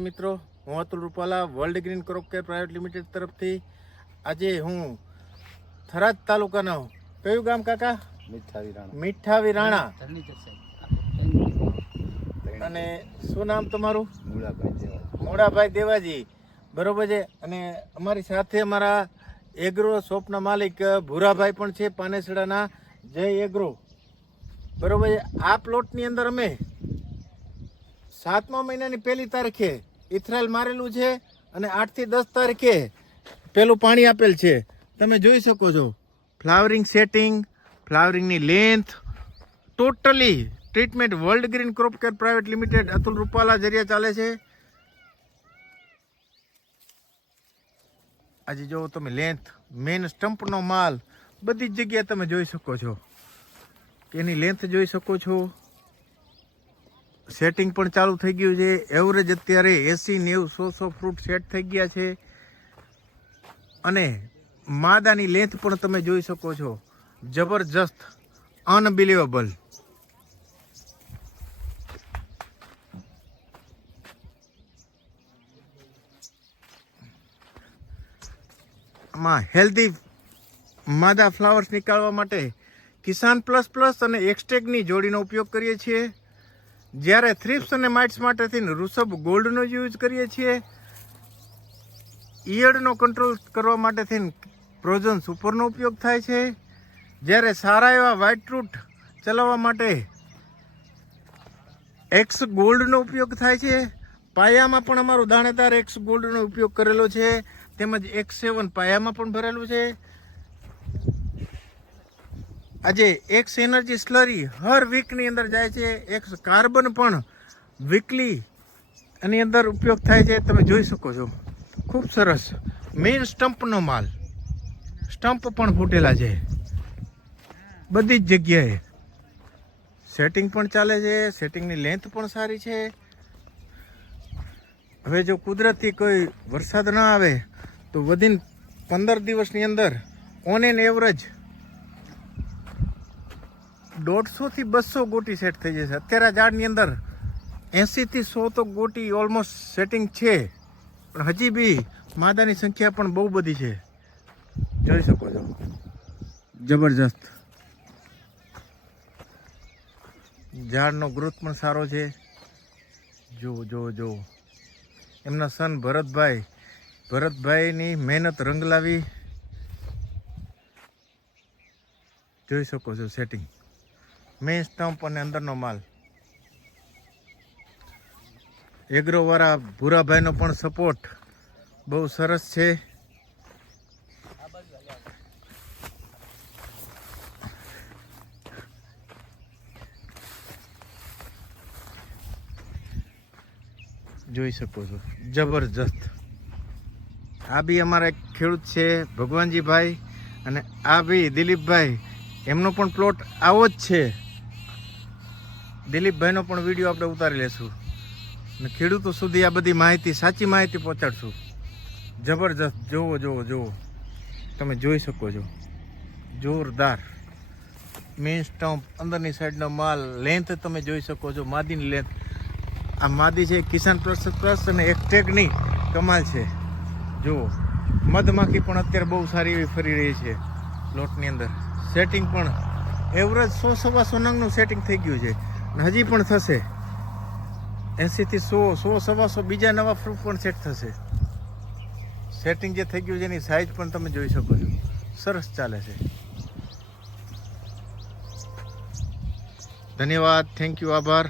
મિત્રો, હું Atul Rupala world green crop care private limited તરફથી આજે હું થરાદ તાલુકાનો કયું ગામ કાકા? મીઠાવી રાણા. અને શું નામ તમારું? મોડાભાઈ દેવાજી. બરોબર છે. અને અમારી સાથે અમારા એગ્રો શોપના માલિક ભૂરાભાઈ પણ છે, પાનેસડાના જય એગ્રો. બરોબર છે. આ પ્લોટની અંદર અમે 7મા મહિનાની 1લી તારીખે ઇથરાઇલ મારેલું છે અને 8 થી 10 તારીખે પેલું પાણી આપેલ છે. તમે જોઈ શકો છો ફ્લાવરિંગ સેટિંગ, ફ્લાવરિંગની length, totally treatment world green crop care private limited Atul Rupala જરિયા ચાલે છે. આજે જો તમે લેન્થ, મેન સ્ટમ્પનો માલ બધી જ જગ્યાએ તમે જોઈ શકો છો. એની લેન્થ જોઈ શકો છો. સેટિંગ પણ ચાલુ થઈ ગયું છે. એવરેજ અત્યારે 80-90-100 ફ્રૂટ સેટ થઈ ગયા છે. અને માદાની લેન્થ પણ તમે જોઈ શકો છો. જબરજસ્ત, અનબિલીવેબલ. આમાં હેલ્ધી માદા ફ્લાવર્સ નીકાળવા માટે કિસાન પ્લસ પ્લસ અને એક્સટેગની જોડીનો ઉપયોગ કરીએ છીએ. જ્યારે થ્રિપ્સ અને માઇટ્સ માટેથી ઋષભ ગોલ્ડનો યુઝ કરીએ છીએ. ઈયળનો કંટ્રોલ કરવા માટેથી પ્રોઝન સુપરનો ઉપયોગ થાય છે. જ્યારે સારા એવા વ્હાઇટ રૂટ ચલાવવા માટે એક્સ ગોલ્ડનો ઉપયોગ થાય છે. પાયામાં પણ અમારો દાણેદાર એક્સ ગોલ્ડનો ઉપયોગ કરેલો છે, તેમજ X7 પાયામાં પણ ભરેલું છે. આજે એક્સ એનર્જી સ્લરી હર વીકની અંદર જાય છે. એક્સ કાર્બન પણ વીકલી એની અંદર ઉપયોગ થાય છે. તમે જોઈ શકો છો ખૂબ સરસ મેઇન સ્ટમ્પનો માલ. સ્ટમ્પ પણ ફૂટેલા છે બધી જ જગ્યાએ. સેટિંગ પણ ચાલે છે. સેટિંગની લેન્થ પણ સારી છે. હવે જો કુદરતી કોઈ વરસાદ ના આવે તો વિધિન 15 દિવસની અંદર ઓન એન એવરેજ 150 થી 200 ગોટી સેટ થઈ જશે. અત્યારે આ ઝાડની અંદર 80 થી 100 તો ગોટી ઓલમોસ્ટ સેટિંગ છે, પણ હજી બી માદાની સંખ્યા પણ બહુ બધી છે. જોઈ શકો છો જબરજસ્ત. ઝાડનો ગ્રોથ પણ સારો છે. જો જો જો એમના સન ભરતભાઈની મહેનત રંગ લાવી. જોઈ શકો છો સેટિંગ, મેઇન સ્ટમ્પ અને અંદરનો માલ. એગ્રો વાળા ભૂરાભાઈનો પણ સપોર્ટ બહુ સરસ છે. જોઈ શકો છો જબરજસ્ત. આ બી અમારા એક ખેડૂત છે ભગવાનજીભાઈ, અને આ બી દિલીપભાઈ. એમનો પણ પ્લોટ આવો જ છે. દિલીપભાઈનો પણ વિડીયો આપણે ઉતારી લેશું અને ખેડૂતો સુધી આ બધી માહિતી, સાચી માહિતી પહોંચાડશું. જબરજસ્ત. જોવો જોવો જોવો, તમે જોઈ શકો છો જોરદાર મેઇન સ્ટમ્પ, અંદરની સાઈડનો માલ, લેન્થ તમે જોઈ શકો છો. માદીની લેન્થ, આ માદી છે કિસાન પ્લસ પ્લસ અને એક્સટેગની કમાલ છે. જુઓ મધમાખી પણ અત્યારે બહુ સારી એવી ફરી રહી છે પ્લોટની અંદર. સેટિંગ પણ એવરેજ 100-125 નંગનું સેટિંગ થઈ ગયું છે અને હજી પણ થશે. 80 થી 100-125 બીજા નવા ફ્રૂટ પણ સેટ થશે. સેટિંગ જે થઈ ગયું છે એની સાઇઝ પણ તમે જોઈ શકો છો. સરસ ચાલે છે. ધન્યવાદ, થેન્ક યુ, આભાર.